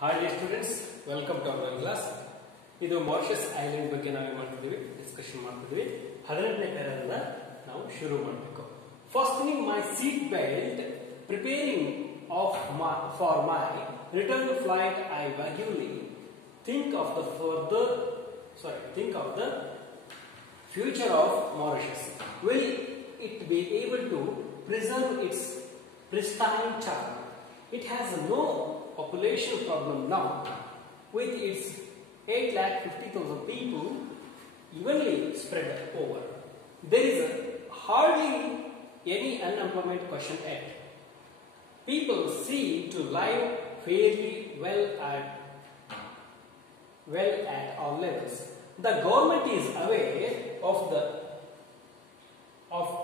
Hi dear students, welcome to our class. ಇದು Mauritius island ಬಗ್ಗೆ ನಾವು ಮಾಡ್ತಿದ್ದೀವಿ, ಡಿಸ್ಕಷನ್ ಮಾಡ್ತಿದ್ದೀವಿ. 18ನೇ ಪ್ಯಾರಾದಿಂದ ನಾವು ಶುರು ಮಾಡಬೇಕು. Fastening my seat belt, preparing for my return flight, I vaguely think of the future of Mauritius. Will it be able to preserve its pristine charm? It has no population problem now, with its 850,000 people evenly spread over. There is hardly any unemployment question yet. People seem to live fairly well at all levels. The government is aware of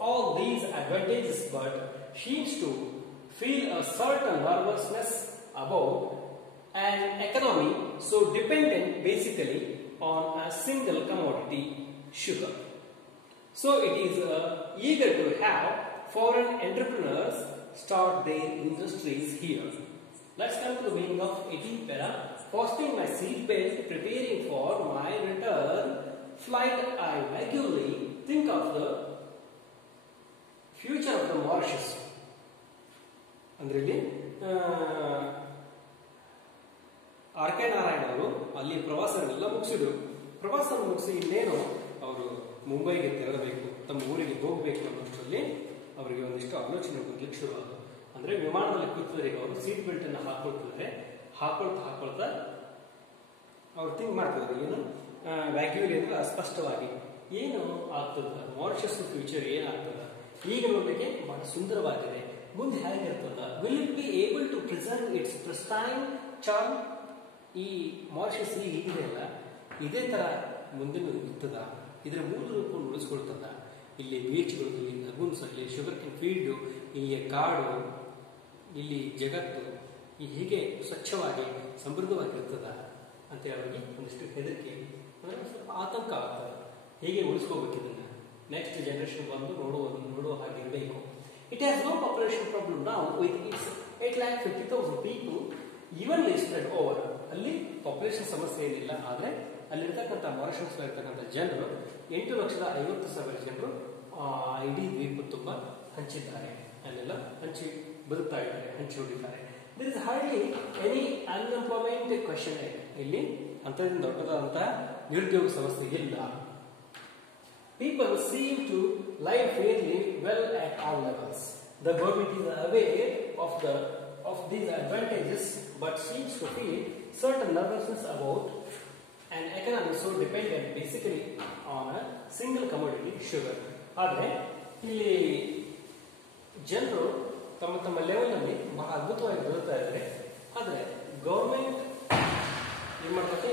all these advantages, but seems to feel a certain nervousness about an economy so dependent basically on a single commodity, sugar. So it is eager to have foreign entrepreneurs start their industries here. Let's come to the meaning of 18th para. Fastening my seat belt, preparing for my return flight, I vaguely think of the future of the Mauritius. ಅಂದ್ರೆ ಇಲ್ಲಿ RK. Narayana ಅವರು ಅಲ್ಲಿ ಪ್ರವಾಸನೆಲ್ಲ ಮುಗಿಸಿದ್ರು. ಪ್ರವಾಸ ಮುಗಿಸಿ ಇನ್ನೇನು ಅವರು ಮುಂಬೈಗೆ ತೆರಳಬೇಕು, ತಮ್ಮ ಊರಿಗೆ ಹೋಗಬೇಕು ಅನ್ನೋಷ್ಟರಲ್ಲಿ ಅವರಿಗೆ ಒಂದಿಷ್ಟು ಆಲೋಚನೆ ಬರ್ಲಿಕ್ಕೆ ಶುರು ಆದವು. ಅಂದ್ರೆ ವಿಮಾನದಲ್ಲಿ ಕೂತಿದ್ರೆ ಅವರು ಸೀಟ್ ಬೆಲ್ಟ್ ಅನ್ನು ಹಾಕೊಳ್ತಾ ಅವ್ರು ಥಿಂಕ್ ಮಾಡ್ತಿದ್ರು. ಏನು ವ್ಯಾಕ್ಯೂಲಿ ಅಂದ್ರೆ ಅಸ್ಪಷ್ಟವಾಗಿ ಏನು ಆಗ್ತದ, ಮಾರಿಷಸ್ ಫ್ಯೂಚರ್ ಏನಾಗ್ತದ, ಈಗ ನೋಡ್ಲಿಕ್ಕೆ ಬಹಳ ಸುಂದರವಾಗಿದೆ, ಮುಂದೆ ಹೇಗಿರ್ತದ, will it be able to preserve its pristine charm. ಈ ಮಾರಿಷಸ್ ಈಗಿದೆಯಲ್ಲ ಇದೇ ತರ ಮುಂದೆ ಇರ್ತದ, ಇದರ ಮೂಲ ರೂಪವನ್ನು ಉಳಿಸ್ಕೊಳ್ತದ. ಇಲ್ಲಿ ಬೀಚ್ಗಳು, ಇಲ್ಲಿ ಲಗೂನ್ಸ್, ಅಲ್ಲಿ ಶುಗರ್ ಕೇನ್ ಫೀಲ್ಡ್, ಇಲ್ಲಿಯ ಕಾಡು, ಇಲ್ಲಿ ಜಗತ್ತು ಹೀಗೆ ಸ್ವಚ್ಛವಾಗಿ ಸಮೃದ್ಧವಾಗಿರ್ತದ ಅಂತ ಅವರಿಗೆ ಒಂದಿಷ್ಟು ಹೆದರಿಕೆ, ಸ್ವಲ್ಪ ಆತಂಕ ಆಗ್ತದೆ. ಹೇಗೆ ಉಳಿಸ್ಕೋಬೇಕು ಇದನ್ನ, ನೆಕ್ಸ್ಟ್ ಜನರೇಷನ್ ಬಂದು ನೋಡುವ ಹಾಗಿರಬೇಕು. It has no population problem now, with its 850,000 people evenly spread over. ಅಲ್ಲಿ ಪಾಪ್ಯುಲೇಷನ್ ಸಮಸ್ಯೆ ಏನಿಲ್ಲ, ಆದ್ರೆ ಅಲ್ಲಿರ್ತಕ್ಕಂಥ ಮಾರಿಷಸ್ ಇರ್ತಕ್ಕಂಥ ಜನರು 8,50,000 ಜನರು ಇಡೀ ದ್ವೀಪ ತುಂಬಾ ಹಂಚಿದ್ದಾರೆ, ಅಲ್ಲೆಲ್ಲ ಹಂಚಿ ಬದುಕ್ತಾ ಇದ್ದಾರೆ, ಹಂಚಿ ಹೊಡಿತಾರೆ. There is hardly any unemployment question. ಇಲ್ಲಿ ಅಂತದಿಂದ ದೊಡ್ಡದಾದಂತಹ ನಿರುದ್ಯೋಗ ಸಮಸ್ಯೆ ಇಲ್ಲ. People seem to live fairly well at all levels. The government is aware of these advantages, but seems to feel certain nervousness about an economy so dependent basically on a single commodity, sugar. ಆದರೆ ಇಲ್ಲಿ ಜನರು ತಮ್ಮ ಲೆವೆಲ್ನಲ್ಲಿ ಬಹಳ ಅದ್ಭುತವಾಗಿ ಬದುಕ್ತಾ ಇದ್ದಾರೆ. ಆದರೆ government ಏನ್ ಮಾಡ್ತದೆ,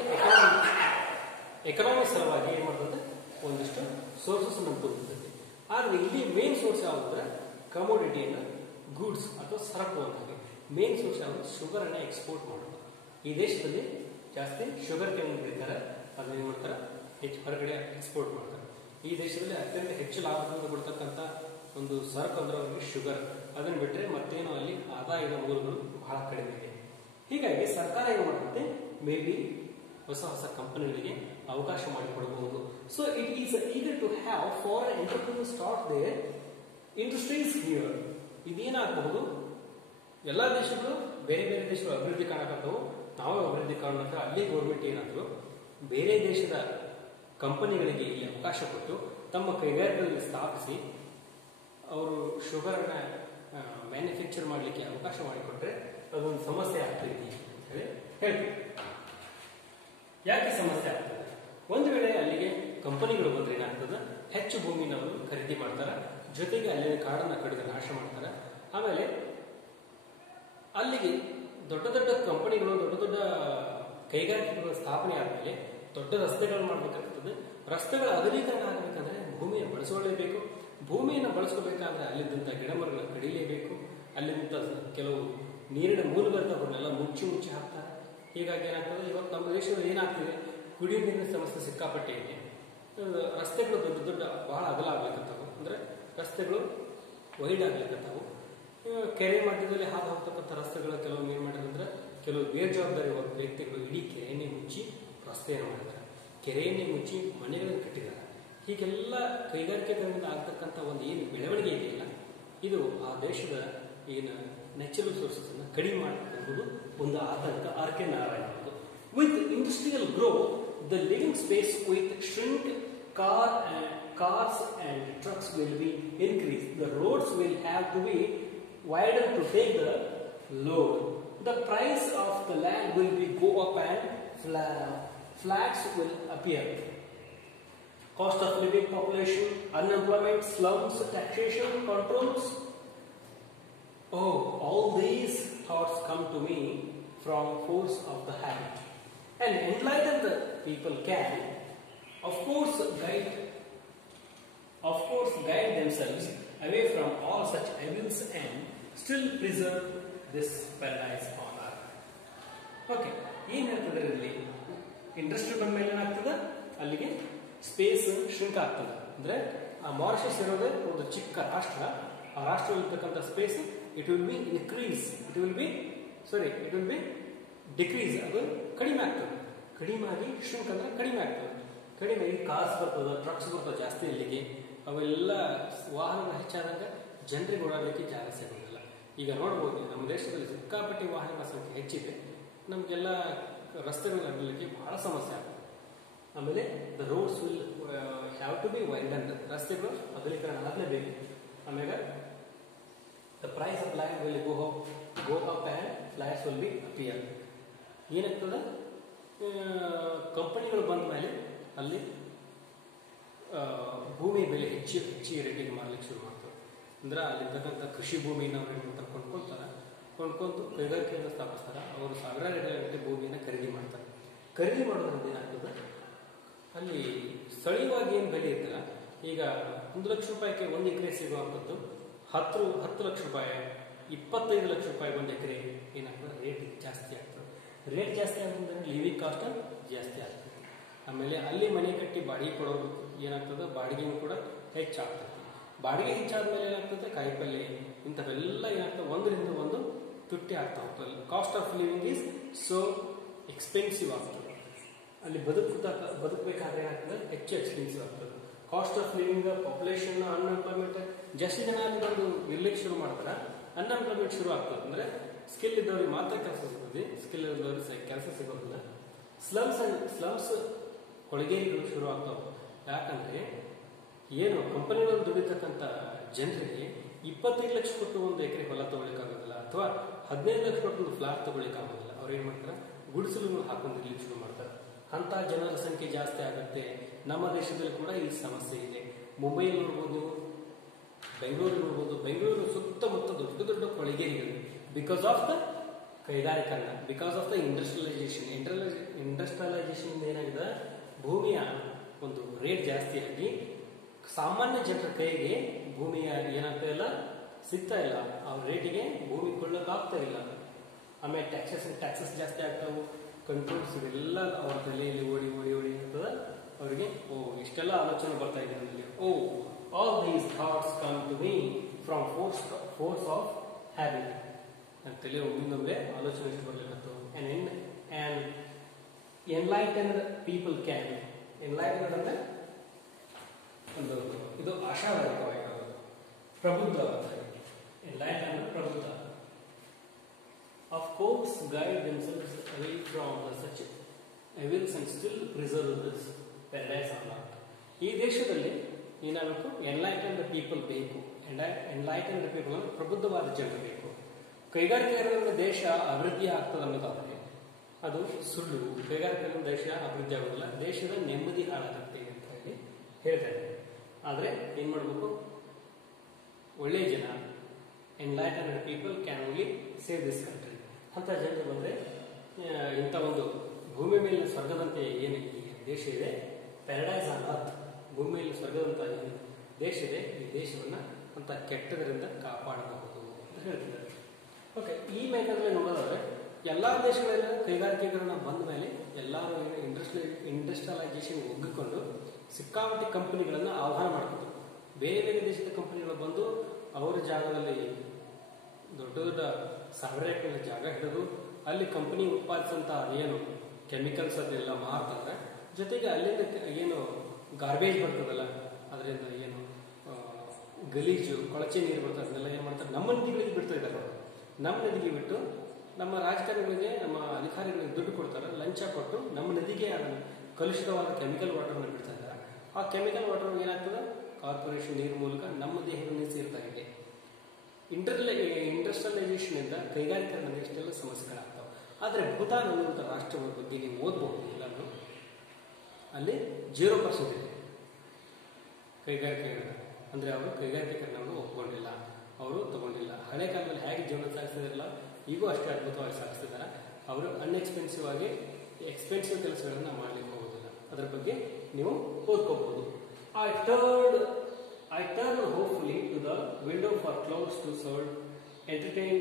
ಎಕನಾಮಿ ಸಲುವಾಗಿ ಏನ್ ಮಾಡ್ತದೆ, ಒಂದಿಷ್ಟು ಸೋರ್ಸಸ್ ನಂಬ್ಕೊಳ್ತದೆ. ಆದ್ರೆ ಇಲ್ಲಿ ಮೇನ್ ಸೋರ್ಸ್ ಯಾವ್ದಂದ್ರೆ ಕಮೋಡಿಟಿಯನ್ನ, ಗೂಡ್ಸ್ ಅಥವಾ ಸರಕು ಅಂತ. ಮೇನ್ ಸೋರ್ಸ್ ಯಾವುದು, ಶುಗರ್ ಅನ್ನ ಎಕ್ಸ್ಪೋರ್ಟ್ ಮಾಡೋದು. ಈ ದೇಶದಲ್ಲಿ ಜಾಸ್ತಿ ಶುಗರ್ ಕೇನ್ ಬೆಳೀತಾರೆ, ಅದನ್ನ ಏನ್ ಮಾಡ್ತಾರೆ, ಹೆಚ್ಚು ಹೊರಗಡೆ ಎಕ್ಸ್ಪೋರ್ಟ್ ಮಾಡ್ತಾರೆ. ಈ ದೇಶದಲ್ಲಿ ಅತ್ಯಂತ ಹೆಚ್ಚು ಲಾಭದಿಂದ ಕೊಡ್ತಕ್ಕಂಥ ಒಂದು ಸರಕು ಅಂದ್ರೆ ಅವರಿಗೆ ಶುಗರ್. ಅದನ್ನ ಬಿಟ್ಟರೆ ಮತ್ತೇನು ಅಲ್ಲಿ ಆದಾಯದ ಮೂಲಗಳು ಬಹಳ ಕಡಿಮೆ ಇದೆ. ಹೀಗಾಗಿ ಸರ್ಕಾರ ಏನು ಮಾಡುತ್ತೆ, ಮೇ ಬಿ ಹೊಸ ಕಂಪನಿಗಳಿಗೆ ಅವಕಾಶ ಮಾಡಿಕೊಡಬಹುದು. So it is eager to have foreign entrepreneurs start their industries here. ಇದೇನಾಗಬಹುದು, ಎಲ್ಲಾ ದೇಶಗಳು ಬೇರೆ ಬೇರೆ ದೇಶಗಳು ಅಭಿವೃದ್ಧಿ ಕಾಣಕತ್ತವು, ನಾವು ಅಭಿವೃದ್ಧಿ ಕಾಣಕ. ಅಲ್ಲಿ ಗೌರ್ಮೆಂಟ್ ಏನಾದ್ರು ಬೇರೆ ದೇಶದ ಕಂಪನಿಗಳಿಗೆ ಇಲ್ಲಿ ಅವಕಾಶ ಕೊಟ್ಟು ತಮ್ಮ ಕೈಗಾರಿಕೆಗಳಲ್ಲಿ ಸ್ಥಾಪಿಸಿ ಅವರು ಶುಗರ್ನ ಮ್ಯಾನುಫ್ಯಾಕ್ಚರ್ ಮಾಡಲಿಕ್ಕೆ ಅವಕಾಶ ಮಾಡಿಕೊಟ್ರೆ ಅದೊಂದು ಸಮಸ್ಯೆ ಆಗ್ತೈತಿ ಅಂತ ಹೇಳಿ ಹೇಳ್ತೀವಿ. ಯಾಕೆ ಸಮಸ್ಯೆ ಆಗ್ತದೆ, ಒಂದು ವೇಳೆ ಅಲ್ಲಿಗೆ ಕಂಪನಿಗಳು ಬಂದ್ರೆ ಏನಾಗ್ತದೆ, ಹೆಚ್ಚು ಭೂಮಿನ ಅವರು ಖರೀದಿ ಮಾಡ್ತಾರ, ಜೊತೆಗೆ ಅಲ್ಲಿನ ಕಾಡನ್ನ ಕಡಿದು ನಾಶ ಮಾಡ್ತಾರ. ಆಮೇಲೆ ಅಲ್ಲಿಗೆ ದೊಡ್ಡ ದೊಡ್ಡ ಕಂಪನಿಗಳು, ದೊಡ್ಡ ದೊಡ್ಡ ಕೈಗಾರಿಕೆಗಳ ಸ್ಥಾಪನೆ ಆದ್ಮೇಲೆ ದೊಡ್ಡ ರಸ್ತೆಗಳು ಮಾಡ್ಬೇಕಾಗ್ತದೆ. ರಸ್ತೆಗಳ ಅಗಲೀಕರಣ ಆಗಬೇಕಂದ್ರೆ ಭೂಮಿಯನ್ನು ಬಳಸಿಕೊಳ್ಳಲೇಬೇಕು. ಭೂಮಿಯನ್ನು ಬಳಸ್ಕೋಬೇಕಾದ್ರೆ ಅಲ್ಲಿದ್ದಂಥ ಗಿಡ ಮರಗಳ ಕಡಿಲೇಬೇಕು. ಅಲ್ಲಿಂದ ಕೆಲವು ನೀರಿನ ಮೂಲಗಳವನ್ನೆಲ್ಲ ಮುಚ್ಚಿ ಹಾಕ್ತಾರೆ. ಹೀಗಾಗಿ ಏನಾಗ್ತದೆ, ಇವತ್ತು ನಮ್ಮ ದೇಶದಲ್ಲಿ ಏನಾಗ್ತಿದೆ, ಕುಡಿಯುವ ನೀರಿನ ಸಮಸ್ಯೆ ಸಿಕ್ಕಾಪಟ್ಟೆ ಇದೆ. ರಸ್ತೆಗಳು ದೊಡ್ಡ ಬಹಳ ಅಗಲ ಆಗ್ಬೇಕಂತಾವು, ಅಂದ್ರೆ ರಸ್ತೆಗಳು ವೈಡ್ ಆಗ್ಲಿಕ್ಕಂತಾವು. ಕೆರೆ ಮಟ್ಟದಲ್ಲಿ ಹಾದು ಹೋಗ್ತಕ್ಕಂಥ ರಸ್ತೆಗಳ ಕೆಲವೊಮ್ಮೆ ಏನ್ ಮಾಡಿದ್ರೆ ಕೆಲವು ಬೇಜವಾಬ್ದಾರಿ ವ್ಯಕ್ತಿಗಳು ಇಡೀ ಕೆರೆಯನ್ನೇ ಮುಚ್ಚಿ ರಸ್ತೆಯನ್ನು ಮಾಡಿದ್ದಾರೆ, ಕೆರೆಯನ್ನೇ ಮುಚ್ಚಿ ಮನೆಗಳನ್ನು ಕಟ್ಟಿದ್ದಾರೆ. ಹೀಗೆಲ್ಲ ಕೈಗಾರಿಕೆಗಳಿಂದ ಆಗ್ತಕ್ಕಂಥ ಒಂದು ಏನು ಬೆಳವಣಿಗೆ ಇದೆಯಲ್ಲ, ಇದು ಆ ದೇಶದ ಏನು ನ್ಯಾಚುರಲ್ ಸೋರ್ಸಸ್ ಅನ್ನು ಕಡಿಮೆ ಮಾಡಬಹುದು ಒಂದು ಆತಂಕ ಆರ್ ಕೆ ನಾರಾಯಣ ಅವರದು. With industrial growth the living space with shrink cars and trucks will be increased. The roads will have to be wider to take the load. The price of the land will be go up and flats will appear. Cost of living, population, unemployment, slums, taxation, controls. Oh, all these thoughts come to me from force of the habit. And enlightened people can, of course, guide themselves away from all such evils and still preserve this paradise on earth. Okay, ಏನು ಹೇಳ್ತಿದ್ದಾರೆ ಇಲ್ಲಿ? Industry ಬಂದ ಮೇಲೆ ಏನಾಗ್ತದೆ, ಅಲ್ಲಿಗೆ space shrink ಆಗ್ತದೆ. ಅಂದ್ರೆ ಆ ಮಾರಿಷಸ್ ಇರೋದೇ ಒಂದು ಚಿಕ್ಕ ರಾಷ್ಟ್ರ, ಆ ರಾಷ್ಟ್ರದಲ್ಲಿರ್ತಕ್ಕಂಥ space it will be increase, it will be decrease, ಅದು ಕಡಿಮೆ ಆಗ್ತದೆ. ಕಡಿಮೆ ಆಗಿ ಶ್ರಿಂಕ್ ಅಂದ್ರೆ ಕಡಿಮೆ ಆಗ್ತದೆ. ಕಡಿಮೆ ಆಗಿ ಕಾರ್ಸ್ ಬರ್ತದೆ, ಟ್ರಕ್ಸ್ ಬರ್ತದೆ ಜಾಸ್ತಿ ಇಲ್ಲಿಗೆ. ಅವೆಲ್ಲ ವಾಹನಗಳು ಹೆಚ್ಚಾದಾಗ ಜನರಿಗೆ ಓಡಾಡಲಿಕ್ಕೆ ಜಾಗ ಸಿಗೋದಿಲ್ಲ. ಈಗ ನೋಡ್ಬೋದು ನಮ್ಮ ದೇಶದಲ್ಲಿ ಸಿಕ್ಕಾಪಟ್ಟಿ ವಾಹನಗಳ ಸಂಖ್ಯೆ ಹೆಚ್ಚಿದೆ, ನಮಗೆಲ್ಲ ರಸ್ತೆಗಳು ಅಗಲಿಕ್ಕೆ ಬಹಳ ಸಮಸ್ಯೆ ಆಗ್ತದೆ. ಆಮೇಲೆ the roads will have to be widen, ರಸ್ತೆಗಳು ಅಗಲೀಕರಣ ಆಗಲೇಬೇಕು. ಆಮೇಲೆ the price of land will go up and flats will be appear. ಏನಾಗ್ತದೆ, ಕಂಪನಿಗಳು ಬಂದ ಮೇಲೆ ಅಲ್ಲಿ ಭೂಮಿ ಬೆಲೆ ಹೆಚ್ಚಿ ರೇಟಿಗೆ ಮಾರಲಿಕ್ಕೆ ಶುರು ಮಾಡ್ತಾರೆ. ಅಂದ್ರೆ ಅಲ್ಲಿರ್ತಕ್ಕಂಥ ಕೃಷಿ ಭೂಮಿಯನ್ನು ಅವ್ರು ಏನು ಮಾಡ್ತಾರೆ, ಕೊಂಡ್ಕೊಂಡು ಕೈಗಾರಿಕೆಯನ್ನು ಸ್ಥಾಪಿಸ್ತಾರೆ. ಅವರು ಸಾವಿರಾರು ಗಟ್ಟಲೆ ಭೂಮಿಯನ್ನು ಖರೀದಿ ಮಾಡ್ತಾರೆ. ಖರೀದಿ ಮಾಡೋದ್ರಿಂದ ಏನಾಗ್ತದೆ, ಅಲ್ಲಿ ಸ್ಥಳೀಯವಾಗಿ ಏನು ಬೆಲೆ ಇರ್ತಲ್ಲ, ಈಗ 1 ಲಕ್ಷ ರೂಪಾಯಿಗೆ 1 ಎಕರೆ ಸಿಗುವಂಥದ್ದು 10 ಲಕ್ಷ ರೂಪಾಯಿ, 25 ಲಕ್ಷ ರೂಪಾಯಿ 1 ಎಕರೆ ಏನಾಗ್ತದೆ, ರೇಟ್ ಜಾಸ್ತಿ ಆಗ್ತದೆ. ರೇಟ್ ಜಾಸ್ತಿ ಆಗೋದ್ರಿಂದ ಲಿವಿಂಗ್ ಕಾಸ್ಟ್ ಜಾಸ್ತಿ ಆಗ್ತದೆ. ಆಮೇಲೆ ಅಲ್ಲಿ ಮನೆ ಕಟ್ಟಿ ಬಾಡಿಗೆ ಕೊಡೋದು ಏನಾಗ್ತದೆ, ಬಾಡಿಗೆನೂ ಕೂಡ ಹೆಚ್ಚಾಗ್ತದೆ. ಬಾಡಿಗೆ ಹೆಚ್ಚಾದ್ಮೇಲೆ ಏನಾಗ್ತದೆ, ಕಾಯಿಪಲ್ಯ ಇಂಥವೆಲ್ಲ ಏನಾಗ್ತದೆ, ಒಂದರಿಂದ ಒಂದು ತುಟ್ಟಿ ಆಗ್ತಾ ಹೋಗ್ತದೆ. Cost of living is so expensive ಆಗ್ತದೆ. ಅಲ್ಲಿ ಬದುಕಬೇಕಾದ್ರೆ ಏನಾಗ್ತದೆ, ಹೆಚ್ಚು ಎಕ್ಸ್ಪೆನ್ಸಿವ್ ಆಗ್ತದೆ. Cost of living, population, unemployment, ಜಾಸ್ತಿ ಜನ ಅಲ್ಲಿ ಬಂದು ಇರ್ಲಿಕ್ಕೆ ಶುರು ಮಾಡ್ತಾರೆ, ಅನ್ಎಂಪ್ಲಾಯ್ಮೆಂಟ್ ಶುರು ಆಗ್ತದೆ. ಅಂದ್ರೆ ಸ್ಕಿಲ್ ಇದ್ದವ್ರಿಗೆ ಮಾತ್ರ ಕೆಲಸ ಸಿಗ್ತದೆ, ಸ್ಕಿಲ್ ಇದ್ದವ್ರಿಗೆ ಕೆಲಸ ಸಿಗೋದಿಲ್ಲ. ಸ್ಲಮ್ಸ್ ಕೊಳಗೇರಿಗಳು ಶುರು ಆಗ್ತಾವೆ. ಯಾಕಂದ್ರೆ ಏನು ಕಂಪನಿಗಳು ದುಡಿತಕ್ಕಂಥ ಜನರಿಗೆ 25 ಲಕ್ಷ ಕೊಟ್ಟು 1 ಎಕರೆ ಹೊಲ ತಗೊಳ್ಳಿಕ್ಕಾಗೋದಿಲ್ಲ, ಅಥವಾ 15 ಲಕ್ಷ ಕೊಟ್ಟು ಒಂದು ಫ್ಲಾಟ್ ತಗೊಳ್ಳಿಕ್ಕಾಗೋದಿಲ್ಲ. ಅವ್ರು ಏನ್ ಮಾಡ್ತಾರೆ, ಗುಡಿಸಲು ಹಾಕೊಂಡಿರ್ಲಿಕ್ಕೆ ಶುರು ಮಾಡ್ತಾರೆ. ಅಂತ ಜನರ ಸಂಖ್ಯೆ ಜಾಸ್ತಿ ಆಗುತ್ತೆ. ನಮ್ಮ ದೇಶದಲ್ಲಿ ಕೂಡ ಈ ಸಮಸ್ಯೆ ಇದೆ. ಮುಂಬೈಯಲ್ಲಿ ನೋಡ್ಬೋದು, ಬೆಂಗಳೂರು ನೋಡ್ಬೋದು. ಬೆಂಗಳೂರು ಸುತ್ತಮುತ್ತ ದೊಡ್ಡ ದೊಡ್ಡ ಕೊಳಗೇರಿಗಳು, ಬಿಕಾಸ್ ಆಫ್ ದ ಕೈಗಾರಿಕರಣ, ಬಿಕಾಸ್ ಆಫ್ ದ ಇಂಡಸ್ಟ್ರಿಯಲೈಸೇಷನ್ ಏನಾಗಿದೆ, ಭೂಮಿಯ ಒಂದು ರೇಟ್ ಜಾಸ್ತಿ ಆಗಿ ಸಾಮಾನ್ಯ ಜನರ ಕೈಗೆ ಭೂಮಿಯ ಏನಾಗ್ತಾ ಇಲ್ಲ, ಸಿಗ್ತಾ ಇಲ್ಲ. ಆ ರೇಟಿಗೆ ಭೂಮಿ ಕೊಳ್ಳಕ್ಕಾಗ್ತಾ ಇಲ್ಲ. ಆಮೇಲೆ ಟ್ಯಾಕ್ಸಸ್ ಜಾಸ್ತಿ ಆಗ್ತಾವು, ಕಂಟ್ರೋಲ್ಸ್ ಇವೆಲ್ಲ ಅವರ ತಲೆಯಲ್ಲಿ ಓಡಿ ಇರ್ತದೆ. ಅವರಿಗೆ ಇಷ್ಟೆಲ್ಲ ಆಲೋಚನೆ ಬರ್ತಾ ಇದೆ ನನ್ನಲ್ಲಿ. All these thoughts come to me from force of habit. ನನ್ನ ತಲೆ ಒಮ್ಮಿಂದೊಮ್ಮೆ ಆಲೋಚನೆ ಬರಲಿಕ್ಕತ್ತು. and enlightened people can, enlightened ಅಂದ್ರೆ ಒಂದು ಇದು ಆಶಾದಾಯಕವಾಗಿರೋದು, ಪ್ರಬುದ್ಧ. enlightened ಪ್ರಬುದ್ಧ of course guide themselves away from such evils and still preserve this paradise on earth. ಈ ದೇಶದಲ್ಲಿ ಏನಾಗಬೇಕು, enlightened people ಬೇಕು. enlightened people ಅಂದ್ರೆ ಪ್ರಬುದ್ಧವಾದ ಜನರು ಬೇಕು. ಕೈಗಾರಿಕೆಗಳಿಂದ ದೇಶ ಅಭಿವೃದ್ಧಿ ಆಗ್ತದೆ ಅನ್ನೋದಾದರೆ ಅದು ಸುಳ್ಳು. ಕೈಗಾರಿಕೆಗಳಿಂದ ದೇಶ ಅಭಿವೃದ್ಧಿ ಆಗೋದಿಲ್ಲ, ದೇಶದ ನೆಮ್ಮದಿ ಹಾಳಾಗುತ್ತೆ ಅಂತ ಹೇಳಿ ಹೇಳ್ತಾರೆ. ಆದರೆ ಏನ್ ಮಾಡಬೇಕು, ಒಳ್ಳೆಯ ಜನ, enlightened people can only save this country ಅಂತ ಜನರು ಬಂದರೆ ಇಂಥ ಒಂದು ಭೂಮಿ ಮೇಲಿನ ಸ್ವರ್ಗದಂತೆ ಏನು ಈ ದೇಶ ಇದೆ, ಪ್ಯಾರಡೈಸ್ ಆನ್ ಅರ್ತ್, ಭೂಮಿ ಮೇಲಿನ ಸ್ವರ್ಗದಂತ ಏನು ದೇಶ ಇದೆ, ಈ ದೇಶವನ್ನು ಅಂತ ಕೆಟ್ಟದರಿಂದ ಕಾಪಾಡಬಹುದು ಅಂತ ಹೇಳ್ತಿದ್ದಾರೆ. ಓಕೆ, ಈ ಮೇಲಿನಲ್ಲಿ ನೋಡೋದಾದ್ರೆ ಎಲ್ಲ ದೇಶಗಳಲ್ಲಿ ಕೈಗಾರಿಕೆಗಳನ್ನ ಬಂದ ಮೇಲೆ ಎಲ್ಲರೂ ಇಂಡಸ್ಟ್ರಿಯಲೈಸೇಷನ್ ಒಗ್ಗಿಕೊಂಡು ಸಿಕ್ಕಾಪಟ್ಟೆ ಕಂಪನಿಗಳನ್ನು ಆಹ್ವಾನ ಮಾಡ್ತಿದ್ರು. ಬೇರೆ ಬೇರೆ ದೇಶದ ಕಂಪನಿಗಳು ಬಂದು ಅವರ ಜಾಗದಲ್ಲಿ ದೊಡ್ಡ ದೊಡ್ಡ ಸಾವಿರ ಎಕರೆ ಜಾಗ ಹಿಡಿದು ಅಲ್ಲಿ ಕಂಪನಿ ಉತ್ಪಾದಿಸಂತ ಏನು ಕೆಮಿಕಲ್ಸ್ ಅದೆಲ್ಲ ಮಾರ್ತಾರೆ. ಜೊತೆಗೆ ಅಲ್ಲಿಂದ ಏನು ಗಾರ್ಬೇಜ್ ಬರ್ತದಲ್ಲ, ಅದರಿಂದ ಏನು ಗಲೀಜು ಕೊಳಚೆ ನೀರು ಬರ್ತದೆ, ಅದನ್ನೆಲ್ಲ ಏನು ಮಾಡ್ತಾರೆ ನಮ್ಮ ನದಿಗಳಿಗೆ ಬಿಡ್ತಾ ಇದ್ದಾರೆ ಅವರು. ನಮ್ಮ ನದಿಗೆ ಬಿಟ್ಟು ನಮ್ಮ ರಾಜಕಾರಣಿಗಳಿಗೆ, ನಮ್ಮ ಅಧಿಕಾರಿಗಳಿಗೆ ದುಡ್ಡು ಕೊಡ್ತಾರೆ, ಲಂಚ ಕೊಟ್ಟು ನಮ್ಮ ನದಿಗೆ ಅದನ್ನು ಕಲುಷಿತವಾದ ಕೆಮಿಕಲ್ ವಾಟರ್ನ ಬಿಡ್ತಾ ಇದ್ದಾರೆ. ಆ ಕೆಮಿಕಲ್ ವಾಟರ್ ಏನಾಗ್ತದೆ, ಕಾರ್ಪೊರೇಷನ್ ನೀರು ಮೂಲಕ ನಮ್ಮ ದೇಹದಲ್ಲಿ ಸೇರ್ತಾ ಇದೆ. ಇಂಡಸ್ಟ್ರಿಯಲೈಸೇಷನ್ ಇಂದ ಕೈಗಾರಿಕರಣ ಇಷ್ಟೆಲ್ಲ ಸಮಸ್ಯೆಗಳಾಗ್ತವೆ. ಆದರೆ ಭೂತಾನ್ ಅನ್ನುವಂಥ ರಾಷ್ಟ್ರದ ಬಗ್ಗೆ ನೀವು ಓದಬಹುದು ಎಲ್ಲರೂ, ಅಲ್ಲಿ 0% ಇದೆ ಕೈಗಾರಿಕೆಗಳು. ಅಂದರೆ ಅವರು ಕೈಗಾರಿಕೀಕರಣವನ್ನು ಒಪ್ಕೊಂಡಿಲ್ಲ, ಅವರು ತಗೊಂಡಿಲ್ಲ. ಹಳೆ ಕಾಲದಲ್ಲಿ ಹೇಗೆ ಜೀವನ ಸಾಗಿಸ್ತಿದಾರಲ್ಲ, ಈಗೂ ಅಷ್ಟೇ ಅದ್ಭುತವಾಗಿ ಸಾಗಿಸ್ತಿದ್ದಾರೆ. ಅವರು ಅನ್ಎಕ್ಸ್ಪೆನ್ಸಿವ್ ಆಗಿ ಎಕ್ಸ್ಪೆನ್ಸಿವ್ ಕೆಲಸಗಳನ್ನು ಮಾಡಲಿಕ್ಕೆ ಹೋಗೋದಿಲ್ಲ. ಅದರ ಬಗ್ಗೆ ನೀವು ಓದ್ಕೋಬಹುದು. I turned hopefully to the window for clouds to entertain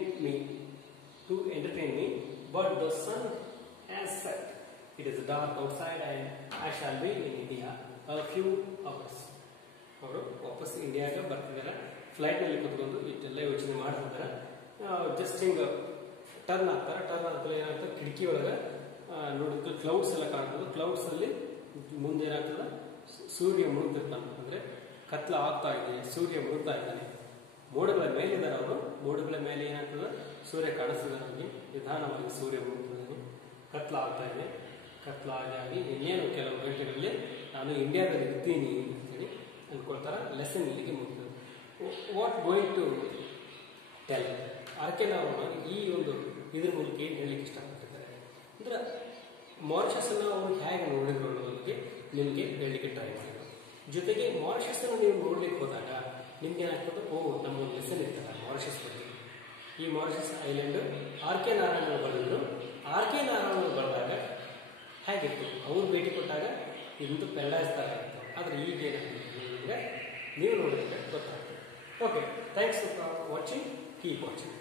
me, but the sun has set. It is dark outside and I shall be in India a few hours. ಅವರು ವಾಪಸ್ ಇಂಡಿಯಾಗೆ ಬರ್ತಿದ್ದಾರೆ. ಫ್ಲೈಟ್ನಲ್ಲಿ ಕೂತ್ಕೊಂಡು ಇಷ್ಟೆಲ್ಲ ಯೋಚನೆ ಮಾಡ್ತಿದ್ದಾರೆ. ಜಸ್ಟ್ ಹಿಂಗೆ ಟರ್ನ್ ಆಗ್ತಾರೆ. ಟರ್ನ್ ಆಗ್ತದೆ ಏನಾಗ್ತದೆ, ಕಿಟಕಿ ಒಳಗೆ ನೋಡಿದ್ರೆ ಕ್ಲೌಡ್ಸ್ ಎಲ್ಲ ಕಾಣ್ತದೆ. ಕ್ಲೌಡ್ಸ್ ಅಲ್ಲಿ ಮುಂದೆ ಏನಾಗ್ತದೆ, ಸೂರ್ಯ ಮುಳುಗ್ತಿರ್ತಾನೆ. ಅಂದರೆ ಕತ್ಲ ಆಗ್ತಾ ಇದೆ, ಸೂರ್ಯ ಮುಳುಗ್ತಾ ಇದ್ದಾನೆ. ಮೋಡಗಳ ಮೇಲೆ ಇದ್ದಾರೆ ಅವರು. ಮೋಡಗಳ ಮೇಲೆ ಏನಾಗ್ತದೆ, ಸೂರ್ಯ ಕಾಣಿಸ್ತಿದ್ದಾರೆ. ಅವರಿಗೆ ನಿಧಾನವಾಗಿ ಸೂರ್ಯ ಮುಳುಗ್ತಿದ್ದಾನೆ. ಕತ್ಲ ಆಗ್ತಾ ಇದೆ. ಕತ್ಲ ಆಗಿ ಇನ್ನೇನು ಕೆಲವು ಗಂಟೆಗಳಲ್ಲಿ ನಾನು ಇಂಡಿಯಾದಲ್ಲಿ ಇರ್ತೀನಿ ಅಂತೇಳಿ ಅಂದ್ಕೊಳ್ತಾರೆ. ಲೆಸನ್ ಇಲ್ಲಿಗೆ ಮುಗಿದು ವಾಟ್ ಗೋಯಿಂಗ್ ಟು ಟೆಲ್ ಆರ್ಕೆ ನಾವು ಈ ಒಂದು ಇದ್ರ ಮೂಲಕ ಏನು ಹೇಳಲಿಕ್ಕೆ ಇಷ್ಟಪಟ್ಟಿದ್ದಾರೆ ಅಂದ್ರೆ, ಮಾರಿಷಸ್ ಅನ್ನು ಅವರು ಹೇಗೆ ನೋಡಿದ್ರು ಅನ್ನೋದಕ್ಕೆ ನಿಮಗೆ ಹೇಳಲಿಕ್ಕೆ ಟ್ರೈ ಮಾಡಿದ್ರು. ಜೊತೆಗೆ ಮಾರಿಷಸ್ ಅನ್ನು ನೀವು ನೋಡ್ಲಿಕ್ಕೆ ಹೋದಾಗ ನಿಮ್ಗೆ ಏನಾಗ್ತದೆ, ನಮ್ಮ ಒಂದು ಲೆಸನ್ ಇರ್ತಾರೆ ಮಾರಿಷಸ್ ಬಗ್ಗೆ. ಈ ಮಾರಿಷಸ್ ಐಲ್ಯಾಂಡ್ ಆರ್ಕೆ ನಾರಾಯಣ ಬರೆದ್ರು. ಆರ್ಕೆ ನಾರಾಯಣ ಬರೆದಾಗ ಹೇಗಿತ್ತು, ಅವ್ರು ಭೇಟಿ ಕೊಟ್ಟಾಗ ಇದೊಂದು ಪ್ಯಾರಡೈಸ್ ಥರ ಇತ್ತು. ಆದರೆ ಈಗ ಏನಾಗ್ತದೆ ಅಂದರೆ ನೀವು ನೋಡಿದ್ರೆ ಗೊತ್ತಾಗ್ತದೆ. Okay, thanks for watching. Keep watching.